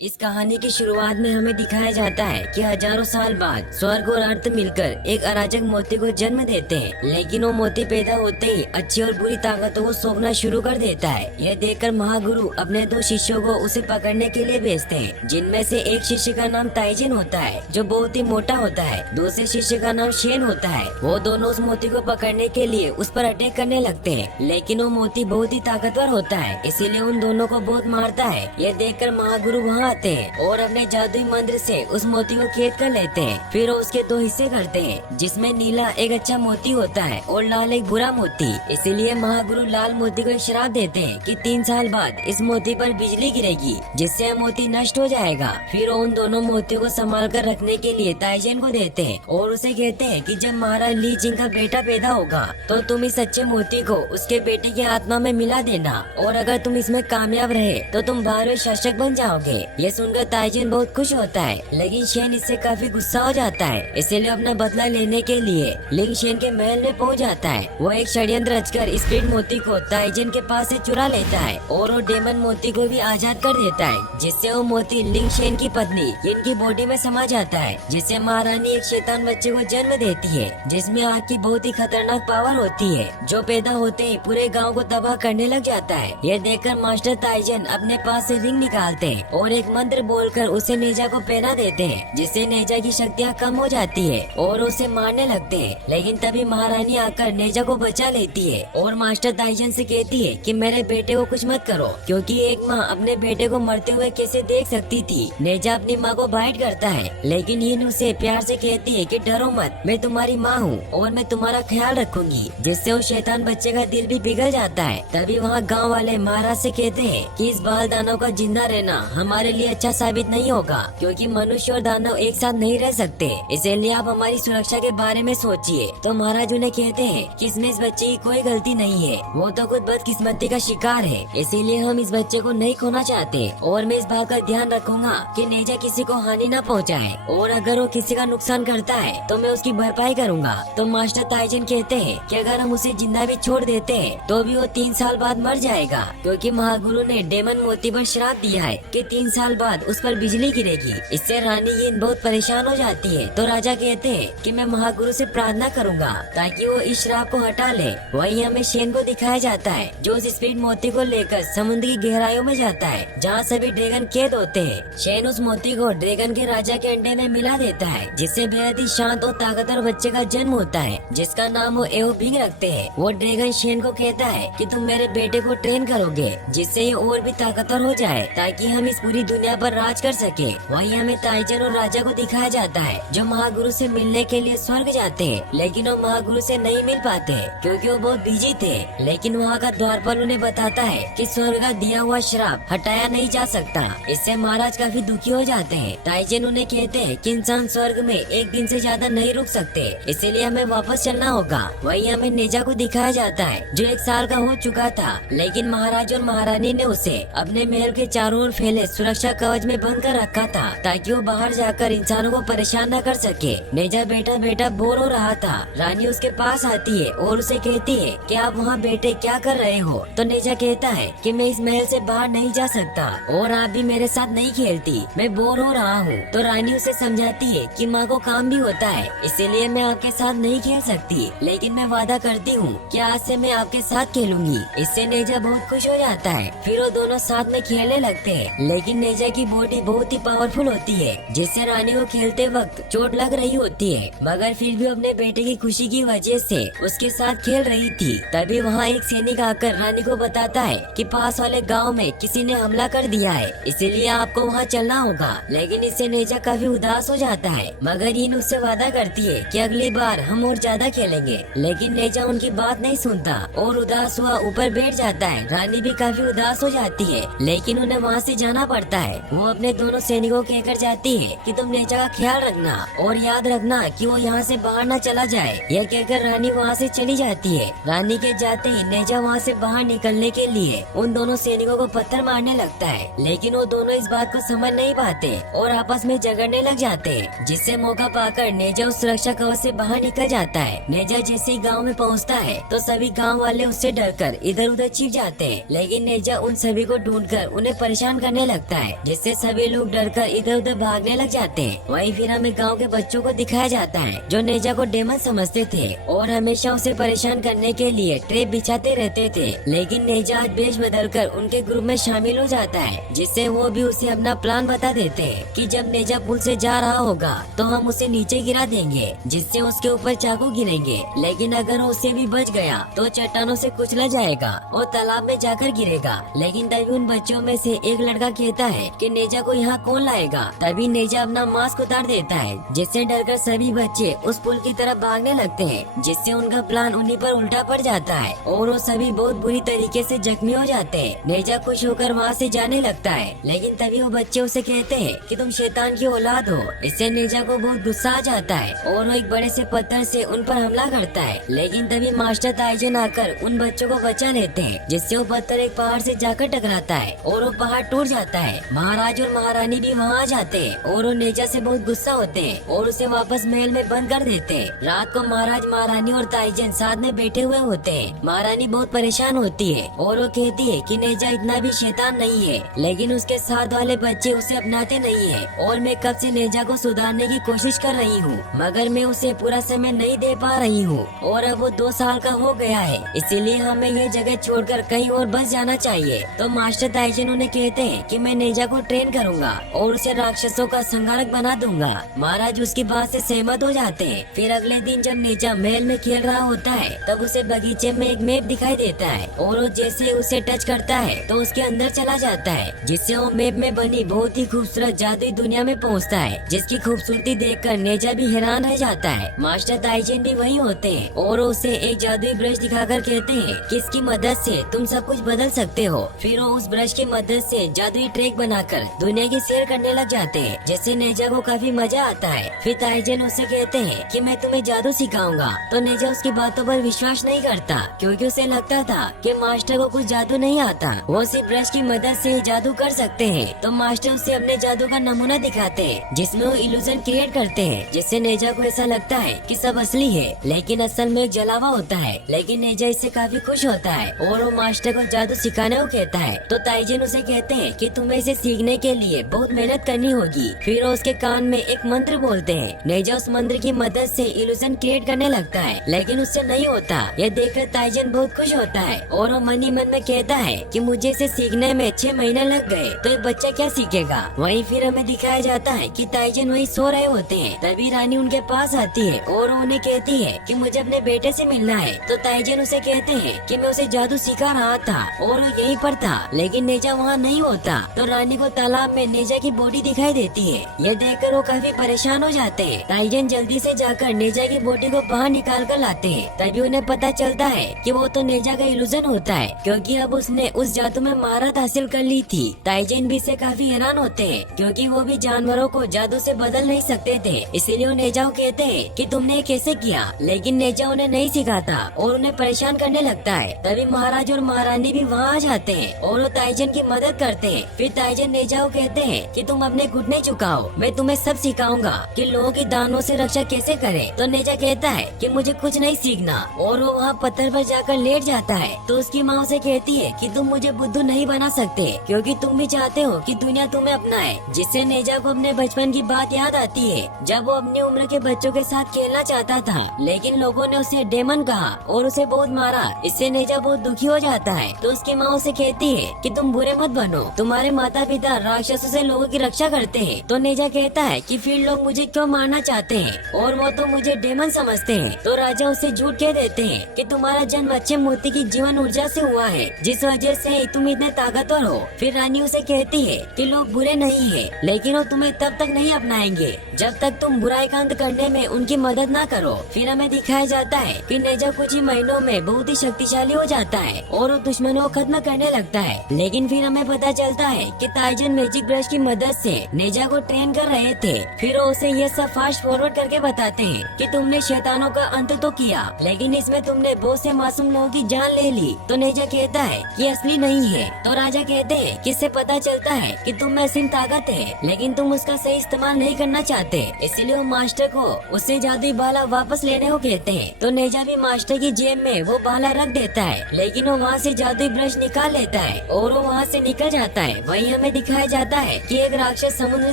इस कहानी की शुरुआत में हमें दिखाया जाता है कि हजारों साल बाद स्वर्ग और अर्थ मिलकर एक अराजक मोती को जन्म देते हैं, लेकिन वो मोती पैदा होते ही अच्छी और बुरी ताकतों को सौंपना शुरू कर देता है। यह देखकर महागुरु अपने दो शिष्यों को उसे पकड़ने के लिए भेजते हैं, जिनमें से एक शिष्य का नाम ताइजिन होता है जो बहुत ही मोटा होता है। दूसरे शिष्य का नाम शेन होता है। वो दोनों उस मोती को पकड़ने के लिए उस पर अटैक करने लगते हैं, लेकिन वो मोती बहुत ही ताकतवर होता है, इसीलिए उन दोनों को बहुत मारता है। यह देखकर महागुरु वहाँ आते हैं और अपने जादुई मंत्र से उस मोती को कैद कर लेते हैं। फिर वो उसके दो हिस्से करते हैं, जिसमें नीला एक अच्छा मोती होता है और लाल एक बुरा मोती। इसीलिए महागुरु लाल मोती को एक श्राप देते हैं कि 3 साल बाद इस मोती पर बिजली गिरेगी, जिससे यह मोती नष्ट हो जाएगा। फिर उन दोनों मोतियों को संभाल कर रखने के लिए ताइजेन को देते हैं और उसे कहते हैं कि जब महाराज ली जिंग का बेटा पैदा होगा तो तुम इस अच्छे मोती को उसके बेटे की आत्मा में मिला देना, और अगर तुम इसमें कामयाब रहे तो तुम 12वें शासक बन जाओगे। ये सुनकर ताइजिन बहुत खुश होता है, लेकिन शेन इससे काफी गुस्सा हो जाता है। इसीलिए अपना बदला लेने के लिए लिंग शेन के महल में पहुंच जाता है। वो एक षड्यंत्र रचकर स्पीड मोती को ताइजिन के पास से चुरा लेता है और वो डेमन मोती को भी आजाद कर देता है, जिससे वो मोती लिंग शेन की पत्नी इनकी बॉडी में समा जाता है, जिससे महारानी एक शैतान बच्चे को जन्म देती है, जिसमें आग की बहुत ही खतरनाक पावर होती है, जो पैदा होते ही पूरे गाँव को तबाह करने लग जाता है। यह देखकर मास्टर ताइजिन अपने पास से रिंग निकालते हैं और एक मंत्र बोलकर उसे नेजा को पहना देते हैं, जिससे नेजा की शक्तियाँ कम हो जाती है और उसे मारने लगते हैं। लेकिन तभी महारानी आकर नेजा को बचा लेती है और मास्टर ताइजन से कहती है कि मेरे बेटे को कुछ मत करो, क्योंकि एक माँ अपने बेटे को मरते हुए कैसे देख सकती थी। नेजा अपनी माँ को बाइट करता है, लेकिन इन उसे प्यार से कहती है कि डरो मत, मैं तुम्हारी माँ हूँ और मैं तुम्हारा ख्याल रखूंगी, जिससे उस शैतान बच्चे का दिल भी पिघल जाता है। तभी वहाँ गाँव वाले महाराज से कहते हैं कि इस बाल दानव का जिंदा रहना हमारे लिए अच्छा साबित नहीं होगा, क्योंकि मनुष्य और दानव एक साथ नहीं रह सकते, इसलिए आप हमारी सुरक्षा के बारे में सोचिए। तो महाराज उन्हें कहते हैं कि इसमें इस बच्चे की कोई गलती नहीं है, वो तो खुद बदकिस्मती का शिकार है, इसीलिए हम इस बच्चे को नहीं खोना चाहते और मैं इस बात का ध्यान रखूंगा कि नेजा किसी को हानि न पहुंचाए, और अगर वो किसी का नुकसान करता है तो मैं उसकी भरपाई करूंगा। तो मास्टर ताइजन कहते हैं कि अगर हम उसे जिंदा भी छोड़ देते हैं तो भी वो 3 साल बाद मर जाएगा, क्योंकि महागुरु ने डेमन मोती पर श्राप दिया है कि 3 साल बाद उस पर बिजली गिरेगी। इससे रानी यिन बहुत परेशान हो जाती है। तो राजा कहते हैं कि मैं महागुरु से प्रार्थना करूंगा ताकि वो इस श्राप को हटा ले। वही हमें शेन को दिखाया जाता है, जो उस स्पीड मोती को लेकर समुद्र की गहराइयों में जाता है, जहाँ सभी ड्रैगन कैद होते हैं। शेन उस मोती को ड्रैगन के राजा के अंडे में मिला देता है, जिससे बेहद ही शांत और ताकतवर बच्चे का जन्म होता है, जिसका नाम वो एओ बिंग रखते हैं। वो ड्रैगन शेन को कहता है कि तुम मेरे बेटे को ट्रेन करोगे, जिससे ये और भी ताकतवर हो जाए, ताकि हम इस पूरी दुनिया पर राज कर सके। वहीं हमें ताइजन और राजा को दिखाया जाता है, जो महागुरु से मिलने के लिए स्वर्ग जाते हैं, लेकिन वो महागुरु से नहीं मिल पाते क्योंकि वो बहुत बिजी थे। लेकिन वहाँ का द्वारपाल उन्हें बताता है कि स्वर्ग का दिया हुआ श्राप हटाया नहीं जा सकता। इससे महाराज काफी दुखी हो जाते हैं। ताइजन उन्हें कहते हैं कि इंसान स्वर्ग में एक दिन से ज्यादा नहीं रुक सकते, इसीलिए हमें वापस चलना होगा। वहीं हमें नेजा को दिखाया जाता है, जो 1 साल का हो चुका था, लेकिन महाराज और महारानी ने उसे अपने महल के चारों ओर फैले सुरक्षा कवच में बंद कर रखा था, ताकि वो बाहर जाकर इंसानों को परेशान न कर सके। नेजा बेटा बेटा बोर हो रहा था। रानी उसके पास आती है और उसे कहती है कि आप वहाँ बेटे क्या कर रहे हो। तो नेजा कहता है कि मैं इस महल से बाहर नहीं जा सकता और आप भी मेरे साथ नहीं खेलती, मैं बोर हो रहा हूँ। तो रानी उसे समझाती है कि माँ को काम भी होता है, इसीलिए मैं आपके साथ नहीं खेल सकती, लेकिन मैं वादा करती हूँ कि आज से मैं आपके साथ खेलूंगी। इससे नेजा बहुत खुश हो जाता है। फिर वो दोनों साथ में खेलने लगते हैं, लेकिन नेजा की बॉडी बहुत ही पावरफुल होती है, जिससे रानी को खेलते वक्त चोट लग रही होती है, मगर फिर भी अपने बेटे की खुशी की वजह से उसके साथ खेल रही थी। तभी वहाँ एक सैनिक आकर रानी को बताता है कि पास वाले गांव में किसी ने हमला कर दिया है, इसीलिए आपको वहाँ चलना होगा। लेकिन इससे नेजा काफी उदास हो जाता है, मगर इन उससे वादा करती है कि अगली बार हम और ज्यादा खेलेंगे। लेकिन नेजा उनकी बात नहीं सुनता और उदास हुआ ऊपर बैठ जाता है। रानी भी काफी उदास हो जाती है, लेकिन उन्हें वहाँ से जाना पड़ता है। वो अपने दोनों सैनिकों को कहकर जाती है कि तुम नेजा का ख्याल रखना और याद रखना कि वो यहाँ से बाहर न चला जाए। यह कहकर रानी वहाँ से चली जाती है। रानी के जाते ही नेजा वहाँ से बाहर निकलने के लिए उन दोनों सैनिकों को पत्थर मारने लगता है, लेकिन वो दोनों इस बात को समझ नहीं पाते और आपस में झगड़ने लग जाते हैं, जिससे मौका पाकर नेजा उस सुरक्षा कवच से बाहर निकल जाता है। नेजा जैसे ही गाँव में पहुँचता है तो सभी गाँव वाले उससे डरकर इधर उधर छिप जाते हैं, लेकिन नेजा उन सभी को ढूंढकर उन्हें परेशान करने लगता है। है, जिससे सभी लोग डरकर इधर उधर भागने लग जाते हैं। वहीं फिर हमें गांव के बच्चों को दिखाया जाता है जो नेजा को डेमन समझते थे और हमेशा उसे परेशान करने के लिए ट्रैप बिछाते रहते थे। लेकिन नेजा आज भेष बदलकर उनके ग्रुप में शामिल हो जाता है, जिससे वो भी उसे अपना प्लान बता देते हैं कि जब नेजा पुल से जा रहा होगा तो हम उसे नीचे गिरा देंगे, जिससे उसके ऊपर चाकू गिरेंगे। लेकिन अगर वो उससे भी बच गया तो चट्टानों से कुचला जाएगा और तालाब में जाकर गिरेगा। लेकिन तभी उन बच्चों में से एक लड़का कहता है कि नेजा को यहाँ कौन लाएगा। तभी नेजा अपना मास्क उतार देता है, जिससे डरकर सभी बच्चे उस पुल की तरफ भागने लगते हैं, जिससे उनका प्लान उन्हीं पर उल्टा पड़ जाता है और वो सभी बहुत बुरी तरीके से जख्मी हो जाते हैं। नेजा खुश होकर वहाँ से जाने लगता है, लेकिन तभी वो बच्चे उसे कहते हैं कि तुम शैतान की औलाद हो। इससे नेजा को बहुत गुस्सा आ जाता है और वो एक बड़े से पत्थर से उन पर हमला करता है। लेकिन तभी मास्टर ताइजन आकर उन बच्चों को बचा लेते हैं, जिससे वो पत्थर एक पहाड़ से जाकर टकराता है और वो पहाड़ टूट जाता है। महाराज और महारानी भी वहाँ आ जाते हैं और वो नेजा से बहुत गुस्सा होते हैं और उसे वापस महल में बंद कर देते हैं। रात को महाराज, महारानी और ताइजन साथ में बैठे हुए होते हैं। महारानी बहुत परेशान होती है और वो कहती है कि नेजा इतना भी शैतान नहीं है, लेकिन उसके साथ वाले बच्चे उसे अपनाते नहीं है और मैं कब से नेजा को सुधारने की कोशिश कर रही हूँ, मगर मैं उसे पूरा समय नहीं दे पा रही हूँ और अब वो 2 साल का हो गया है, इसीलिए हमें ये जगह छोड़कर कहीं और बस जाना चाहिए। तो मास्टर ताइजन उन्हें कहते हैं कि मैं नेजा को ट्रेन करूँगा और उसे राक्षसों का संहारक बना दूंगा। महाराज उसकी बात से सहमत हो जाते हैं। फिर अगले दिन जब नेजा महल में खेल रहा होता है तब उसे बगीचे में एक मैप दिखाई देता है और वो जैसे उसे टच करता है तो उसके अंदर चला जाता है, जिससे वो मैप में बनी बहुत ही खूबसूरत जादुई दुनिया में पहुंचता है, जिसकी खूबसूरती देखकर नेजा भी हैरान रह जाता है। मास्टर ताइजन भी वहीं होते हैं और उसे एक जादुई ब्रश दिखाकर कहते हैं कि इसकी मदद से तुम सब कुछ बदल सकते हो। फिर वो उस ब्रश की मदद से जादुई ट्रैक बनाकर दुनिया की सैर करने लग जाते हैं, जिससे नेजा को काफी मजा आता है। फिर ताइजन उससे कहते हैं कि मैं तुम्हें जादू सिखाऊंगा, तो नेजा उसकी बातों पर विश्वास नहीं करता क्योंकि उसे लगता था कि मास्टर को कुछ जादू नहीं आता, वो सिर्फ ब्रश की मदद से ही जादू कर सकते हैं। तो मास्टर उसे अपने जादू का नमूना दिखाते हैं, जिसमें वो इल्यूजन क्रिएट करते हैं, जिससे नेजा को ऐसा लगता है कि सब असली है, लेकिन असल में एक जलावा होता है। लेकिन नेजा इससे काफी खुश होता है और वो मास्टर को जादू सिखाने को कहता है। तो ताइजन उसे कहते हैं कि तुम्हें इसे सीखने के लिए बहुत मेहनत करनी होगी। फिर वो उसके कान में एक मंत्र बोलते हैं। नेजा उस मंत्र की मदद से इल्यूजन क्रिएट करने लगता है, लेकिन उससे नहीं होता। यह देखकर ताइजन बहुत खुश होता है और वो मन ही मन में कहता है कि मुझे इसे सीखने में 6 महीने लग गए, तो ये बच्चा क्या सीखेगा। वहीं फिर हमें दिखाया जाता है कि ताइजन वहीं सो रहे होते हैं। तभी रानी उनके पास आती है और उन्हें कहती है कि मुझे अपने बेटे से मिलना है। तो ताइजन उसे कहते हैं कि मैं उसे जादू सिखा रहा था और वो यहीं पर था, लेकिन नेजा वहाँ नहीं होता। तो रानी को तालाब में नेजा की बॉडी दिखाई देती है। यह देखकर वो काफी परेशान हो जाते हैं। ताइजन जल्दी से जाकर नेजा की बॉडी को बाहर निकाल कर लाते हैं। तभी उन्हें पता चलता है कि वो तो नेजा का इल्यूजन होता है, क्योंकि अब उसने उस जादू में महारत हासिल कर ली थी। ताइजन भी इससे काफी हैरान होते हैं, क्योंकि वो भी जानवरों को जादू से बदल नहीं सकते थे। इसीलिए वो नेजा को कहते हैं कि तुमने ये कैसे किया, लेकिन नेजा उन्हें नहीं सिखाता और उन्हें परेशान करने लगता है। तभी महाराज और महारानी भी वहाँ आ जाते हैं और वो ताइजन की मदद करते हैं। फिर ताइजन नेजा को कहते हैं कि तुम अपने घुटने झुकाओ, मैं तुम्हें सब सिखाऊंगा कि लोगों की दानों से रक्षा कैसे करें। तो नेजा कहता है कि मुझे कुछ नहीं सीखना और वो वहाँ पत्थर पर जाकर लेट जाता है। तो उसकी माँ उसे कहती है कि तुम मुझे बुद्धू नहीं बना सकते, क्योंकि तुम भी चाहते हो कि दुनिया तुम्हें अपनाए। जिससे नेजा को अपने बचपन की बात याद आती है, जब वो अपनी उम्र के बच्चों के साथ खेलना चाहता था, लेकिन लोगों ने उसे डेमन कहा और उसे बहुत मारा। इससे नेजा बहुत दुखी हो जाता है। तो उसकी माँ उसे कहती है कि तुम बुरे मत बनो, तुम्हारे माता पिता राक्षसों से लोगों की रक्षा करते हैं। तो नेजा कहता है कि फिर लोग मुझे क्यों मारना चाहते हैं और वो तो मुझे डेमन समझते हैं। तो राजा उसे झूठ कह देते हैं कि तुम्हारा जन्म अच्छे मोती की जीवन ऊर्जा से हुआ है, जिस वजह से तुम इतने ताकतवर हो। फिर रानी उसे कहती है कि लोग बुरे नहीं है, लेकिन वो तुम्हें तब तक नहीं अपनाएंगे जब तक तुम बुराई का अंत करने में उनकी मदद ना करो। फिर हमें दिखाया जाता है कि नेजा कुछ ही महीनों में बहुत ही शक्तिशाली हो जाता है और वो दुश्मनों को खत्म करने लगता है। लेकिन फिर हमें पता चलता है कि ताइजन मैजिक ब्रश की मदद से नेजा को ट्रेन कर रहे थे। फिर वो उसे ये सब फास्ट फॉरवर्ड करके बताते हैं कि तुमने शैतानों का अंत तो किया, लेकिन इसमें तुमने बहुत से मासूम लोगों की जान ले ली। तो नेजा कहता है कि असली नहीं है। तो राजा कहते हैं कि इससे पता चलता है कि तुम में असीम ताकत है, लेकिन तुम उसका सही इस्तेमाल नहीं करना चाहते। इसलिए वो मास्टर को उससे जादुई बाला वापस लेने को कहते हैं। तो नेजा भी मास्टर की जेब में वो बाला रख देता है, लेकिन वो वहाँ से जादुई ब्रश निकाल लेता है और वो वहाँ से निकल जाता है। वहीं हमें दिखाया जाता है कि एक राक्षस समुद्र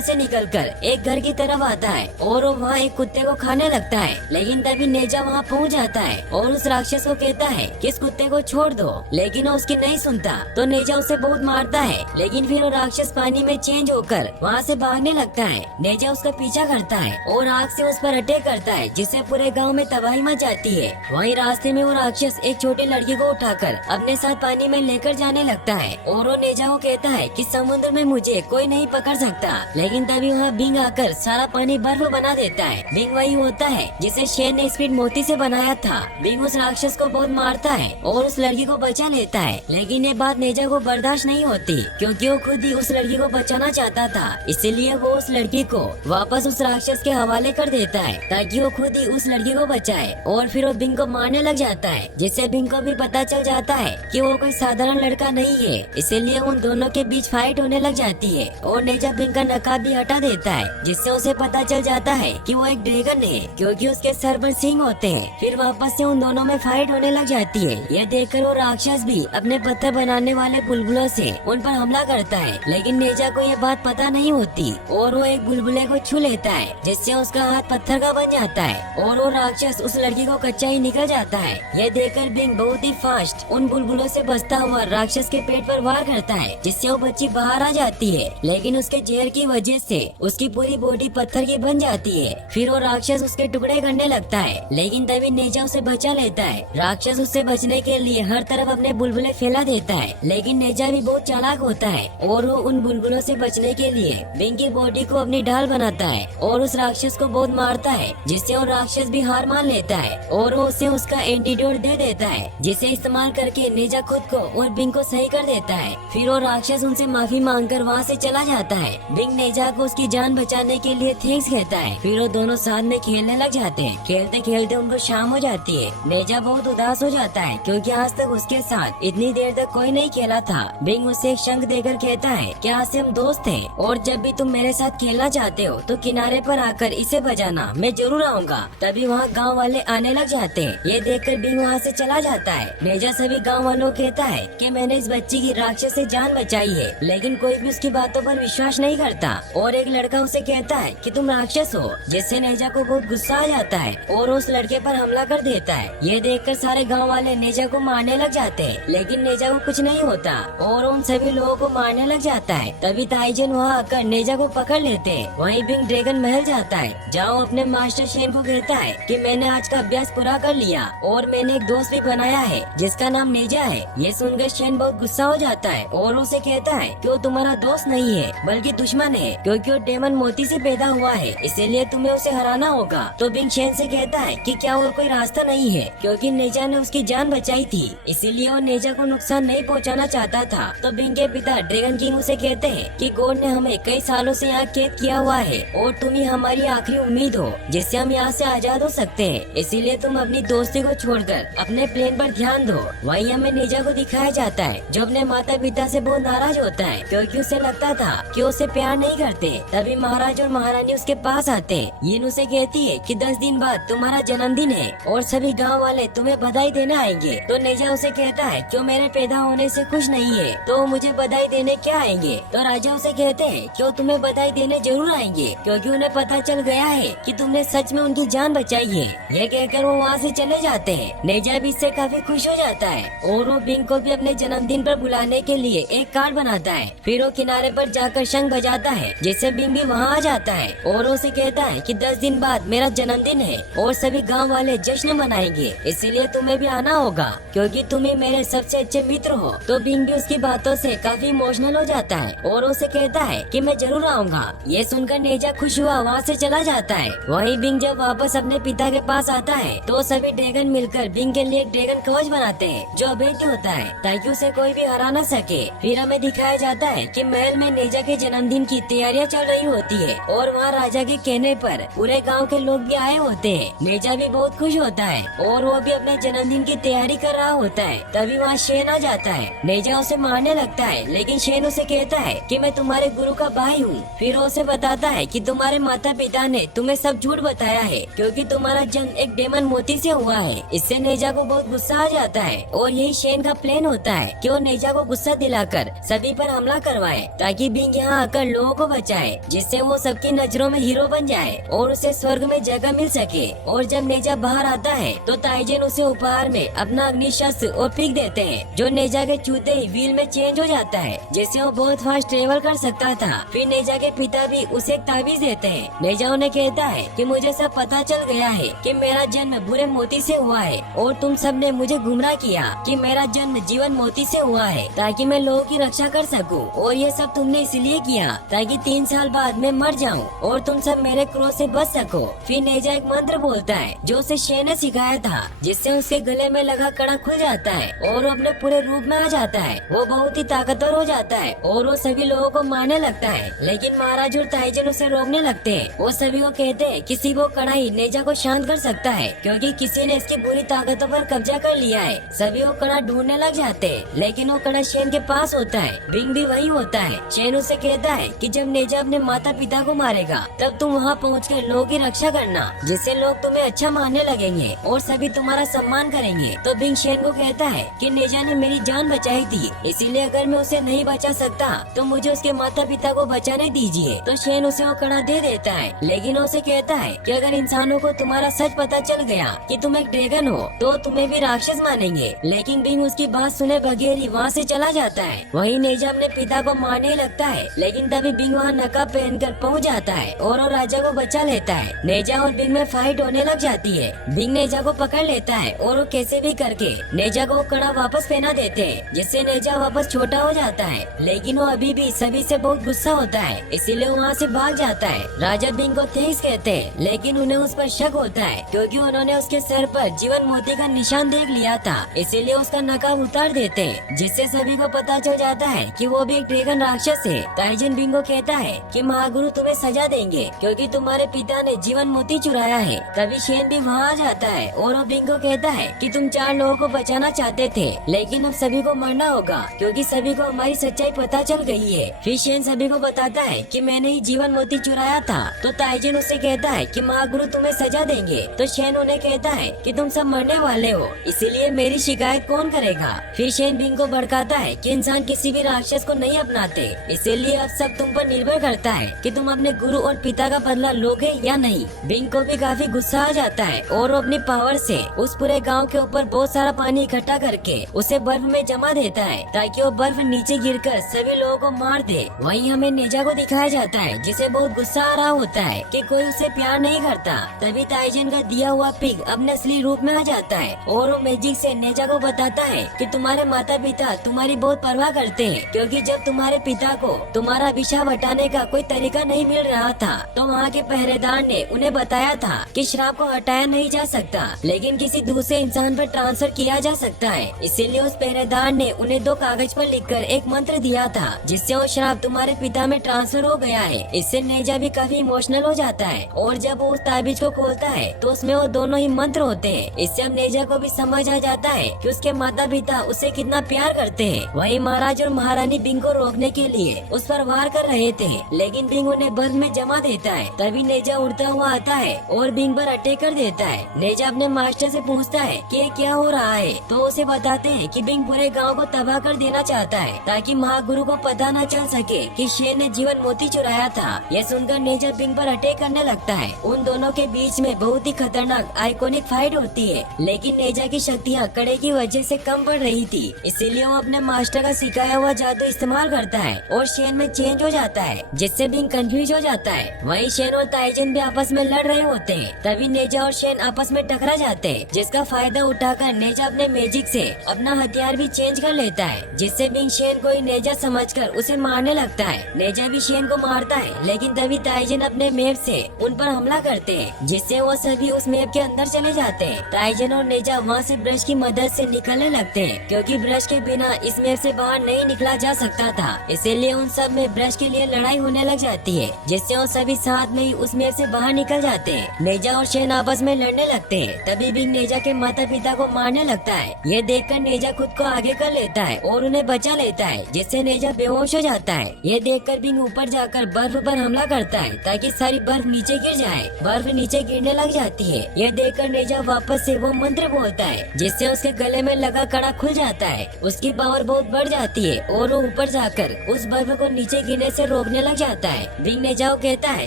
से निकलकर एक घर की तरफ आता है और वो वहाँ एक कुत्ते को खाने लगता है। लेकिन तभी नेजा वहाँ पहुँच जाता है और उस राक्षस को कहता है कि इस कुत्ते को छोड़ दो, लेकिन वो उसकी नहीं सुनता तो नेजा उसे बहुत मारता है। लेकिन फिर वो राक्षस पानी में चेंज होकर वहाँ से भागने लगता है। नेजा उसका पीछा करता है और आग से उस पर अटैक करता है, जिससे पूरे गाँव में तबाही मच जाती है। वहीं रास्ते में वो राक्षस एक छोटी लड़की को उठाकर अपने साथ पानी में लेकर जाने लगता है और वो नेजा को कहता है कि समुद्र में मुझे कोई नहीं पकड़ सकता। लेकिन तभी वहाँ बिंग आकर सारा पानी बर्फ बना देता है। बिंग वही होता है जिसे शेर ने स्पीड मोती से बनाया था। बिंग उस राक्षस को बहुत मारता है और उस लड़की को बचा लेता है। लेकिन ये बात नेजा को बर्दाश्त नहीं होती, क्योंकि वो खुद ही उस लड़की को बचाना चाहता था। इसीलिए वो उस लड़की को वापस उस राक्षस के हवाले कर देता है ताकि वो खुद ही उस लड़की को बचाए। और फिर वो बिंग को मारने लग जाता है, जिससे बिंग को भी पता चल जाता है कि वो कोई साधारण लड़का नहीं है। इसीलिए उन दोनों के बीच फाइट होने लग जाती है और नेजा बिंग का नकाब भी हटा देता है, जिससे उसे पता चल जाता है कि वो एक ड्रैगन है, क्योंकि उसके सर पर सींग होते हैं। फिर वापस से उन दोनों में फाइट होने लग जाती है। यह देखकर वो राक्षस भी अपने पत्थर बनाने वाले बुलबुलों से उन पर हमला करता है। लेकिन नेजा को यह बात पता नहीं होती और वो एक बुलबुले को छू लेता है, जिससे उसका हाथ पत्थर का बन जाता है और वो राक्षस उस लड़की को कच्चा ही निकल जाता है। यह देखकर बिंग बहुत ही फास्ट उन बुलबुलों से बचता हुआ राक्षस के पेट पर वार करता है, जिससे वो बच्ची बाहर आ जाती है। लेकिन उसके जहर की वजह से उसकी पूरी बॉडी पत्थर की बन जाती है। फिर वो राक्षस उसके टुकड़े करने लगता है, लेकिन तभी नेजा उसे बचा लेता है। राक्षस उससे बचने के लिए हर तरफ अपने बुलबुले फैला देता है, लेकिन नेजा भी बहुत चालाक होता है और वो उन बुलबुलों से बचने के लिए बिंग की बॉडी को अपनी ढाल बनाता है और उस राक्षस को बहुत मारता है, जिससे वो राक्षस भी हार मान लेता है और वो उसे उसका एंटीडोट दे देता है, जिसे इस्तेमाल करके नेजा खुद को और बिंग को सही कर देता है। फिर वो राक्षस उनसे माफी मांगकर वहाँ से चला जाता है। बिंग नेजा को उसकी जान बचाने के लिए थैंक्स कहता है। फिर वो दोनों साथ में खेलने लग जाते हैं। खेलते खेलते उनको शाम हो जाती है। नेजा बहुत उदास हो जाता है, क्योंकि आज तक उसके साथ इतनी देर तक कोई नहीं खेला था। बिंग उसे एक शंख देकर कहता है कि आज से हम दोस्त हैं और जब भी तुम मेरे साथ खेलना चाहते हो तो किनारे पर आकर इसे बजाना, मैं जरूर आऊँगा। तभी वहाँ गाँव वाले आने लग जाते हैं। ये देखकर बिंग वहाँ से चला जाता है। नेजा सभी गाँव वालों को कहता है कि मैंने इस बच्ची की राक्षस से जान बचाई है, लेकिन कोई भी उसकी बातों पर विश्वास नहीं करता। और एक लड़का उसे कहता है कि तुम राक्षस हो, जिससे नेजा को बहुत गुस्सा आ जाता है और उस लड़के पर हमला कर देता है। ये देखकर सारे गांव वाले नेजा को मारने लग जाते हैं, लेकिन नेजा को कुछ नहीं होता और उन सभी लोगों को मारने लग जाता है। तभी ताइजन वहाँ आकर नेजा को पकड़ लेते हैं। वहीं बिंग ड्रैगन महल जाता है, जहाँ अपने मास्टर शेन को कहता है कि मैंने आज का अभ्यास पूरा कर लिया और मैंने एक दोस्त भी बनाया है जिसका नाम नेजा है। ये सुनकर शेन बहुत गुस्सा हो जाता है और उसे कहता है कि वो तुम्हारा दोस्त नहीं है बल्कि दुश्मन है, क्योंकि वो डेमन मोती से पैदा हुआ है, इसीलिए तुम्हें उसे हराना होगा। तो बिंग शेन से कहता है कि क्या और कोई रास्ता नहीं है, क्योंकि नेजा ने उसकी जान बचाई थी, इसीलिए वो नेजा को नुकसान नहीं पहुंचाना चाहता था। तो बिंग के पिता ड्रैगन किंग उसे कहते हैं कि गॉड ने हमें कई सालों से यहाँ कैद किया हुआ है और तुम ही हमारी आखिरी उम्मीद हो जिससे हम यहाँ से आजाद हो सकते हैं, इसीलिए तुम अपनी दोस्ती को छोड़कर अपने प्लेन पर ध्यान दो। वहीं हमें नेजा को दिखाया जाता है जो अपने माता पिता से बहुत नाराज होता है, क्योंकि उसे लगता था कि उसे प्यार नहीं करते। तभी महाराज और महारानी उसके पास आते हैं। यिन उसे कहती है कि 10 दिन बाद तुम्हारा जन्मदिन है और सभी गांव वाले तुम्हें बधाई देने आएंगे। तो नेजा उसे कहता है कि वो मेरे पैदा होने से खुश नहीं है तो वो मुझे बधाई देने क्या आएंगे। तो राजा उसे कहते हैं कि वो तुम्हें बधाई देने जरूर आएंगे, क्योंकि उन्हें पता चल गया है कि तुमने सच में उनकी जान बचाई है। ये कहकर वो वहाँ से चले जाते हैं। नेजा भी इससे काफी खुश हो जाता है और वो बिंग को भी अपने जन्मदिन पर बुलाने के लिए एक कार्ड बनाता है। फिर वो किनारे पर जाकर शंख बजाता है, जिससे बिंग भी वहाँ आ जाता है और उसे कहता है कि 10 दिन बाद मेरा जन्मदिन है और सभी गांव वाले जश्न मनाएंगे, इसीलिए तुम्हें भी आना होगा क्योंकि तुम ही मेरे सबसे अच्छे मित्र हो। तो बिंग भी उसकी बातों से काफी इमोशनल हो जाता है और उसे कहता है कि मैं जरूर आऊंगा। ये सुनकर नेजा खुश हुआ वहाँ से चला जाता है। वहीं बिंग जब वापस अपने पिता के पास आता है तो सभी ड्रैगन मिलकर बिंग के लिए एक ड्रैगन कवच बनाते हैं जो अभेद्य होता है ताकि उसे कोई भी हरा न सके। फिर हमें दिखाया जाता है कि महल में नेजा के जन्मदिन की तैयारियां चल रही होती है और वहाँ राजा के कहने पर पूरे गांव के लोग भी आए होते हैं। नेजा भी बहुत खुश होता है और वो भी अपने जन्मदिन की तैयारी कर रहा होता है। तभी वहाँ शेन आ जाता है। नेजा उसे मारने लगता है, लेकिन शेन उसे कहता है कि मैं तुम्हारे गुरु का भाई हूँ। फिर वो उसे बताता है कि तुम्हारे माता पिता ने तुम्हें सब झूठ बताया है क्योंकि तुम्हारा जन्म एक डेमन मोती से हुआ है। इससे नेजा को बहुत गुस्सा आ जाता है और यही शेन का प्लान होता है कि वो नेजा को गुस्सा दिलाकर सभी पर हमला हमला करवाए ताकि बिंग यहाँ आकर लोगों को बचाए, जिससे वो सबकी नजरों में हीरो बन जाए और उसे स्वर्ग में जगह मिल सके। और जब नेजा बाहर आता है तो ताइजन उसे उपहार में अपना अग्निशस्त्र और पिक देते हैं, जो नेजा के छूते ही व्हील में चेंज हो जाता है, जिससे वो बहुत फास्ट ट्रेवल कर सकता था। फिर नेजा के पिता भी उसे एक ताबीज देते हैं। नेजा उन्हें कहता है कि मुझे सब पता चल गया है कि मेरा जन्म बुरे मोती से हुआ है और तुम सब ने मुझे गुमराह किया कि मेरा जन्म जीवन मोती से हुआ है ताकि मैं लोगों की रक्षा कर सकूं, और ये सब तुमने इसलिए किया ताकि 3 साल बाद मैं मर जाऊं और तुम सब मेरे क्रोध से बच सको। फिर नेजा एक मंत्र बोलता है जो उसे शे ने सिखाया था, जिससे उसके गले में लगा कड़ा खुल जाता है और वो अपने पूरे रूप में आ जाता है। वो बहुत ही ताकतवर हो जाता है और वो सभी लोगों को मारने लगता है, लेकिन महाराज और ताइजन उसे रोकने लगते हैं। वो सभी को कहते हैं किसी वो कड़ा ही नेजा को शांत कर सकता है, क्योंकि किसी ने इसकी बुरी ताकतों पर कब्जा कर लिया है। सभी वो कड़ा ढूंढने लग जाते हैं, लेकिन वो कड़ा शेन के पास होता है। बिंग भी वही होता है। शेन उसे कहता है कि जब नेजा अपने माता पिता को मारेगा तब तुम वहाँ पहुँचकर लोगों की रक्षा करना, जिससे लोग तुम्हें अच्छा मानने लगेंगे और सभी तुम्हारा सम्मान करेंगे। तो बिंग शेन को कहता है कि नेजा ने मेरी जान बचाई थी, इसीलिए अगर मैं उसे नहीं बचा सकता तो मुझे उसके माता पिता को बचाने दीजिए। तो शेन उसे वो कड़ा दे देता है, लेकिन उसे कहता है कि अगर इंसानों को तुम्हारा सच पता चल गया कि तुम एक ड्रैगन हो तो तुम्हें भी राक्षस मानेंगे। लेकिन बिंग उसकी बात सुने बगैर ही वहाँ से चला जाता है। वहीं नेजा अपने पिता को मारने लगता है, लेकिन तभी बिंग वहाँ नकाब पहनकर पहुँच जाता है और वो राजा को बचा लेता है। नेजा और बिंग में फाइट होने लग जाती है। बिंग नेजा को पकड़ लेता है और वो कैसे भी करके नेजा को कड़ा वापस पहना देते हैं, जिससे नेजा वापस छोटा हो जाता है। लेकिन वो अभी भी सभी से बहुत गुस्सा होता है, इसीलिए वहाँ से भाग जाता है। राजा बिंग को थैंक्स कहते हैं, लेकिन उन्हें उस पर शक होता है क्योंकि उन्होंने उसके सर पर जीवन मोती का निशान देख लिया था, इसीलिए उसका नकाब उतार देते हैं, जिससे सभी को पता चल जाता है कि वो भी एक ड्रैगन राक्षस है। ताइजन बिंग को कहता है कि महागुरु तुम्हें सजा देंगे क्योंकि तुम्हारे पिता ने जीवन मोती चुराया है। तभी शेन भी वहाँ आ जाता है और वो बिंग को कहता है कि तुम 4 लोगों को बचाना चाहते थे, लेकिन अब सभी को मरना होगा क्योंकि सभी को हमारी सच्चाई पता चल गई है। फिर शेन सभी को बताता है कि मैंने ही जीवन मोती चुराया था। तो ताइजन उससे कहता है कि महागुरु तुम्हें सजा देंगे। तो शेन उन्हें कहता है कि तुम सब मरने वाले हो, इसीलिए मेरी शिकायत कौन करेगा। फिर शेन बिंग को भड़काता है कि इंसान किसी भी राक्षस को नहीं अपनाते, इसीलिए अब सब तुम पर निर्भर करता है कि तुम अपने गुरु और पिता का बदला लोगे या नहीं। बिंग को भी काफी गुस्सा आ जाता है और वो अपनी पावर से उस पूरे गांव के ऊपर बहुत सारा पानी इकट्ठा करके उसे बर्फ में जमा देता है ताकि वो बर्फ नीचे गिरकर सभी लोगों को मार दे। वहीं हमें नेजा को दिखाया जाता है जिसे बहुत गुस्सा आ रहा होता है कि कोई उसे प्यार नहीं करता। तभी ताइजन का दिया हुआ पिग अपने असली रूप में आ जाता है और वो मैजिक से नेजा को बताता है कि तुम्हारे माता पिता तुम्हारी बहुत परवाह करते हैं, क्योंकि जब तुम्हारे पिता को तुम्हारा अभिशाप हटाने का कोई तरीका नहीं मिल रहा था तो वहाँ के पहरेदार ने उन्हें बताया था कि श्राप को हटाया नहीं जा सकता, लेकिन किसी दूसरे इंसान पर ट्रांसफर किया जा सकता है। इसीलिए उस पहरेदार ने उन्हें 2 कागज पर लिखकर एक मंत्र दिया था, जिससे वो श्राप तुम्हारे पिता में ट्रांसफर हो गया है। इससे नेजा भी काफी इमोशनल हो जाता है और जब वो उस ताबीज को खोलता है तो उसमें वो दोनों ही मंत्र होते हैं। इससे अब नेजा को भी समझ आ जाता है कि उसके माता पिता उसे कितना प्यार करते हैं। वहीं महाराज और महारानी बिंग को रोकने के लिए उस पर वार कर रहे थे, लेकिन बिंग उन्हें बर्फ में जमा देता है। तभी नेजा उड़ता हुआ आता है और बिंग पर अटैक कर देता है। नेजा अपने मास्टर से पूछता है कि ये क्या हो रहा है, तो उसे बताते हैं कि बिंग पूरे गांव को तबाह कर देना चाहता है ताकि महागुरु को पता न चल सके कि शेर ने जीवन मोती चुराया था। यह सुनकर नेजा बिंग पर अटैक करने लगता है। उन दोनों के बीच में बहुत ही खतरनाक आइकॉनिक फाइट होती है, लेकिन नेजा की शक्तियाँ कड़े की वजह से कम पड़ रही थी, इसीलिए वो अपने मास्टर का सिखाया हुआ जादू इस्तेमाल करता है और शेर में चेंज हो जाता है, जिससे बिंग कंफ्यूज हो जाता है। वहीं शेन और ताइजन भी आपस में लड़ रहे होते हैं। तभी नेजा और शेन आपस में टकरा जाते हैं, जिसका फायदा उठाकर नेजा अपने मैजिक से अपना हथियार भी चेंज कर लेता है, जिससे बिंग शेन को ही नेजा समझकर उसे मारने लगता है। नेजा भी शेन को मारता है, लेकिन तभी ताइजन अपने मैप से उन पर हमला करते हैं, जिससे वो सभी उस मैप के अंदर चले जाते हैं। ताइजन और नेजा वहाँ से ब्रश की मदद से निकलने लगते हैं, क्योंकि ब्रश के बिना इस मैप से बाहर नहीं निकला जा सकता था। इसीलिए उन सब में ब्रश के लिए लड़ाई होने लग जाती है, जिससे वो सभी साथ में ही उस मैप से बाहर निकल जाते हैं। नेजा और शेन आपस में लड़ने लगते हैं। तभी बिंग नेजा के माता पिता को मारने लगता है। ये देखकर नेजा खुद को आगे कर लेता है और उन्हें बचा लेता है, जिससे नेजा बेहोश हो जाता है। ये देखकर बिंग ऊपर जाकर बर्फ पर हमला करता है ताकि सारी बर्फ नीचे गिर जाए। बर्फ नीचे गिरने लग जाती है। यह देखकर नेजा वापस से वो मंत्र बोलता है, जिससे उसके गले में लगा कड़ा खुल जाता है। उसकी पावर बहुत बढ़ जाती है और वो ऊपर ऊपर जाकर उस बर्फ को नीचे गिरने से रोकने लग जाता है। बिंग नेजा को कहता है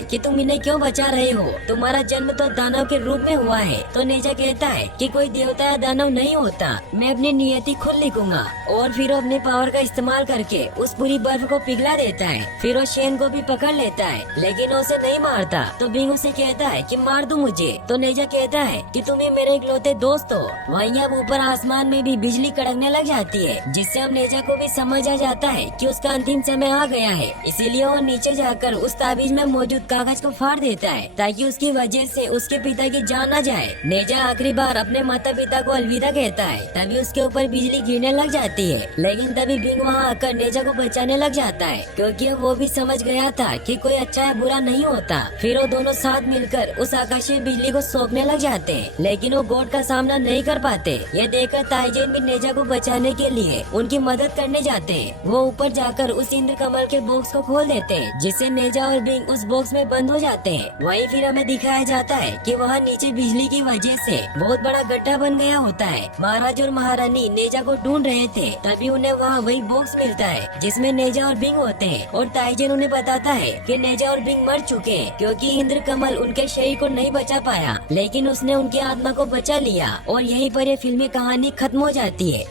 कि तुम इन्हें क्यों बचा रहे हो, तुम्हारा जन्म तो दानव के रूप में हुआ है। तो नेजा कहता है कि कोई देवता या दानव नहीं होता, मैं अपनी नियति खुद लिखूंगा। और फिर वो अपने पावर का इस्तेमाल करके उस पूरी बर्फ को पिघला देता है। फिर वो शेन को भी पकड़ लेता है, लेकिन वो उसे नहीं मारता। तो बिंग उसे कहता है कि मार दो मुझे। तो नेजा कहता है कि तुम ही मेरे इकलौते दोस्त हो। वहीं अब ऊपर आसमान में भी बिजली कड़कने लग जाती है, जिससे अब नेजा को भी समझ आ जाता है कि उसका अंतिम समय आ गया है। इसीलिए वो नीचे जाकर उस ताबीज में मौजूद कागज को फाड़ देता है, ताकि उसकी वजह से उसके पिता की जान न जाए। नेजा आखिरी बार अपने माता पिता को अलविदा कहता है, तभी उसके ऊपर बिजली गिरने लग जाती है। लेकिन तभी बिंग वहाँ आकर नेजा को बचाने लग जाता है, क्योंकि अब वो भी समझ गया था कि कोई अच्छा या बुरा नहीं होता। फिर वो दोनों साथ मिलकर उस आकाशीय बिजली को सौंपने लग जाते हैं, लेकिन वो गॉड का सामना नहीं कर पाते। ये देखकर ताइजेन भी नेजा को बचाने के लिए उनकी मदद करने जाते हैं। वो ऊपर जाकर उस इंद्र कमल के बॉक्स को खोल देते हैं, जिससे नेजा और बिंग उस बॉक्स में बंद हो जाते हैं। वहीं फिर हमें दिखाया जाता है कि वहाँ नीचे बिजली की वजह से बहुत बड़ा गड्ढा बन गया होता है। महाराज और महारानी नेजा को ढूंढ रहे थे, तभी उन्हें वहाँ वही बॉक्स मिलता है जिसमें नेजा और बिंग होते हैं। और ताइजेन उन्हें बताता है कि नेजा और बिंग मर चुके हैं, क्योंकि इंद्र कमल उनके शरीर को नहीं बचा पाया, लेकिन उसने उनकी आत्मा को बचा लिया। और यहीं पर ये फिल्मी कहानी खत्म हो जाती है।